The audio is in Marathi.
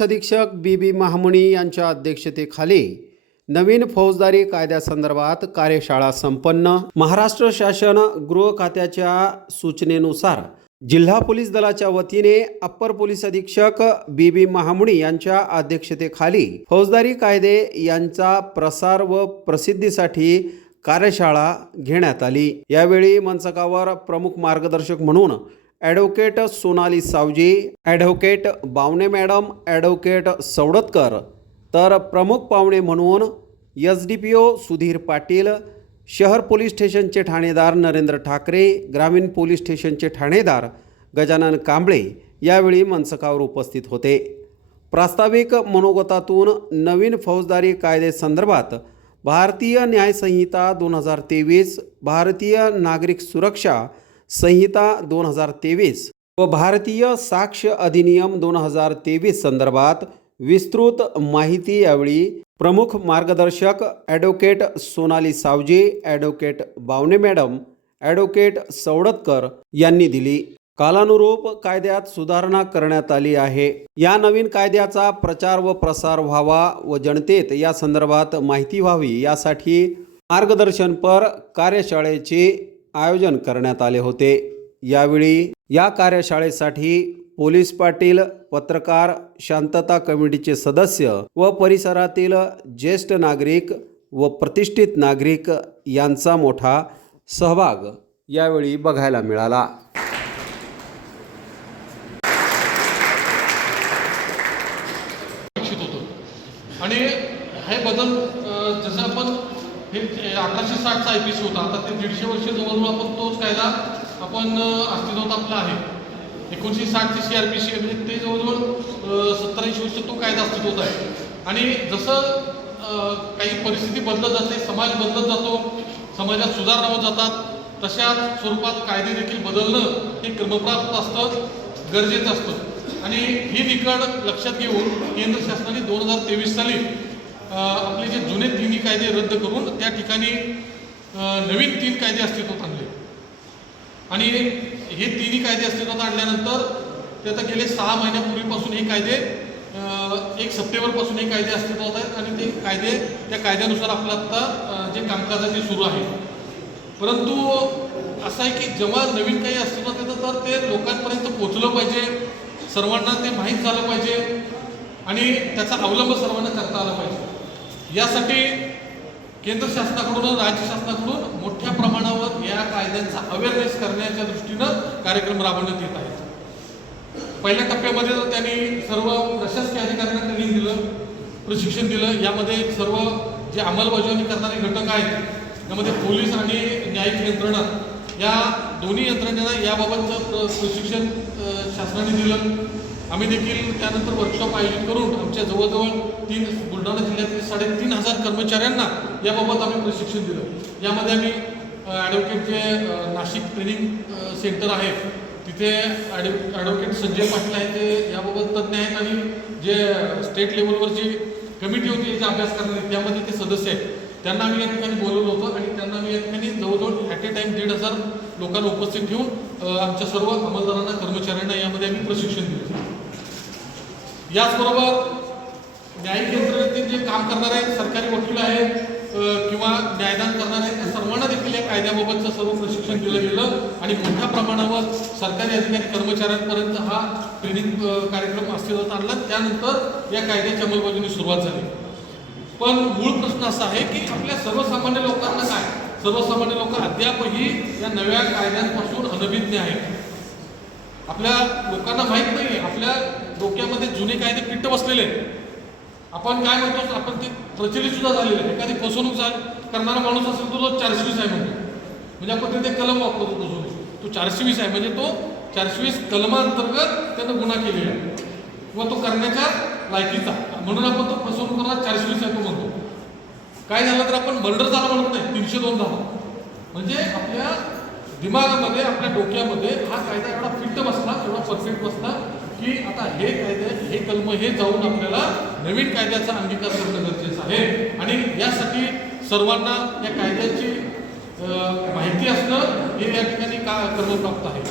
पोलीस अधीक्षक बी बी महामुनी यांच्या अध्यक्षतेखाली नवीन फौजदारी कायद्यासंदर्भात कार्यशाळा संपन्न. महाराष्ट्र शासन गृह खात्याच्या सूचनेनुसार जिल्हा पोलीस दलाच्या वतीने अप्पर पोलीस अधीक्षक बी बी महामुनी यांच्या अध्यक्षतेखाली फौजदारी कायदे यांचा प्रसार व प्रसिद्धीसाठी कार्यशाळा घेण्यात आली. यावेळी मंचकावर प्रमुख मार्गदर्शक म्हणून advocate Sonali Sawji advocate Bawane madam advocate Savadatkar तर प्रमुख पाहुणे म्हणून S D P O Sudhir Patil शहर पोलीस स्टेशनचे ठाणेदार नरेंद्र ठाकरे ग्रामीण पोलीस स्टेशनचे ठाणेदार गजानन कांबळे यावेळी मनसकावर उपस्थित होते. प्रास्ताविक मनोगतातून नवीन फौजदारी कायदेसंदर्भात भारतीय न्यायसंहिता दोन हजार तेवीस भारतीय नागरिक सुरक्षा संहिता दोन हजार तेवीस व भारतीय साक्ष अधिनियम दोन हजार तेवीस संदर्भात विस्तृत माहिती यावेळी प्रमुख मार्गदर्शक advocate Sonali Sawji advocate Bawane madam advocate Savadatkar यांनी दिली. कालानुरूप कायद्यात सुधारणा करण्यात आली आहे. या नवीन कायद्याचा प्रचार व प्रसार व्हावा व जनतेत या संदर्भात माहिती व्हावी यासाठी मार्गदर्शनपर कार्यशाळेचे आयोजन करण्यात आले होते. यावेळी या कार्यशाळेसाठी पोलीस पाटील पत्रकार शांतता कमिटीचे सदस्य व परिसरातील ज्येष्ठ नागरिक व प्रतिष्ठित नागरिक यांचा मोठा सहभाग यावेळी बघायला मिळाला. आणि हे बदल अकराशे साठचा आय पी सी होता. आता ते दीडशे वर्ष जवळजवळ आपण तोच कायदा आपण अस्तित्वात आपला आहे. एकोणीसशे साठचे सी आर पी सी म्हणजे ते जवळजवळ सत्तरऐंशी वर्ष तो कायदा अस्तित्वात आहे. आणि जसं काही परिस्थिती बदलत जाते समाज बदलत जातो समाजात सुधारणा होत जातात तशा स्वरूपात कायदे देखील बदलणं हे क्रमप्राप्त असतं गरजेचं असतं. आणि ही निकड लक्षात घेऊन केंद्र शासनाने दोन हजार तेवीस साली आपले जे जुने तिन्ही कायदे रद्द करून त्या ठिकाणी नवीन तीन कायदे अस्तित्वात आणले. आणि हे तिन्ही कायदे अस्तित्वात आणल्यानंतर ते आता गेले सहा महिन्यापूर्वीपासून हे कायदे एक सप्टेंबरपासून हे कायदे अस्तित्वात आहेत आणि ते कायदे त्या कायद्यानुसार आपलं आत्ता जे कामकाज आहे ते सुरू आहे. परंतु असं आहे की जेव्हा नवीन काही अस्तित्वात येतं तर ते लोकांपर्यंत पोचलं पाहिजे सर्वांना ते माहीत झालं पाहिजे आणि त्याचा अवलंब सर्वांना करता आला पाहिजे. यासाठी केंद्र शासनाकडून राज्य शासनाकडून मोठ्या प्रमाणावर या कायद्यांचा अवेअरनेस करण्याच्या दृष्टीनं कार्यक्रम राबवण्यात येत आहेत. पहिल्या टप्प्यामध्ये त्यांनी सर्व प्रशासकीय अधिकाऱ्यांना ट्रेनिंग दिलं प्रशिक्षण दिलं यामध्ये सर्व जे अंमलबजावणी करणारे घटक आहेत यामध्ये पोलीस आणि न्यायिक यंत्रणा या दोन्ही यंत्रणेला याबाबतचं प्र प्रशिक्षण शासनाने दिलं. आम्ही देखील त्यानंतर वर्कशॉप आयोजित करून आमच्या जवळजवळ तीन बुलढाणा जिल्ह्यातील साडेतीन हजार कर्मचाऱ्यांना याबाबत आम्ही प्रशिक्षण दिलं. यामध्ये आम्ही ॲडव्होकेट जे नाशिक ट्रेनिंग सेंटर आहे तिथे ॲडव ॲडव्होकेट संजय पाटील आहेत ते याबाबत तज्ज्ञ आहेत आणि जे स्टेट लेवलवर जी कमिटी होती याचा अभ्यास करणारी त्यामध्ये ते सदस्य आहेत. त्यांना आम्ही या ठिकाणी बोलवलं होतं आणि त्यांना आम्ही या ठिकाणी जवळजवळ ॲट ए टाईम दीड हजार लोकांना उपस्थित ठेवून आमच्या सर्व अंमलदारांना कर्मचाऱ्यांना यामध्ये आम्ही प्रशिक्षण दिलं. याचबरोबर न्यायिक यंत्रणेतील जे काम करणारे आहेत, सरकारी वकील आहेत किंवा न्यायदान करणारे आहेत, त्या सर्वांना देखील या कायद्याबाबतचं सर्व प्रशिक्षण दिलं गेलं आणि मोठ्या प्रमाणावर सरकारी अधिकारी कर्मचाऱ्यांपर्यंत हा ट्रेनिंग कार्यक्रम अस्तित्वात आणला. त्यानंतर या कायद्याच्या अंमलबजावणी सुरुवात झाली. पण मूळ प्रश्न असा आहे की आपल्या सर्वसामान्य लोकांना काय? सर्वसामान्य लोक अद्यापही या नव्या कायद्यांपासून अनभिज्ञ आहेत. आपल्या लोकांना माहीत नाही आपल्या डोक्यामध्ये जुने कायदे पिट्ट बसलेले आहेत. आपण काय म्हणतो आपण ते प्रचलित सुद्धा झालेले आहे एखादी फसवणूक करणारा माणूस असेल तो तो चारशे वीस आहे म्हणतो. म्हणजे आपण तिथे कलम वापरतो फसवणूक तो चारशे वीस आहे. म्हणजे तो चारशे वीस कलमांतर्गत त्यानं गुन्हा केलेला आहे. किंवा तो करण्याच्या लायकीचा. म्हणून आपण तो फसवणूक करणार चारशे वीस आहे तो म्हणतो. काय झालं तर आपण मर्डर झाला म्हणत नाही. तीनशे दोन झाला. म्हणजे आपल्या दिमागामध्ये आपल्या डोक्यामध्ये हा कायदा एवढा फिट बसला एवढा परफेक्ट बसला की आता हे कायदे हे कलम हे जाऊन आपल्याला नवीन कायद्याचा अंगीकार करणं गरजेचं आहे. आणि यासाठी सर्वांना या कायद्याची माहिती असणं हे या ठिकाणी का क्रमप्राप्त आहे?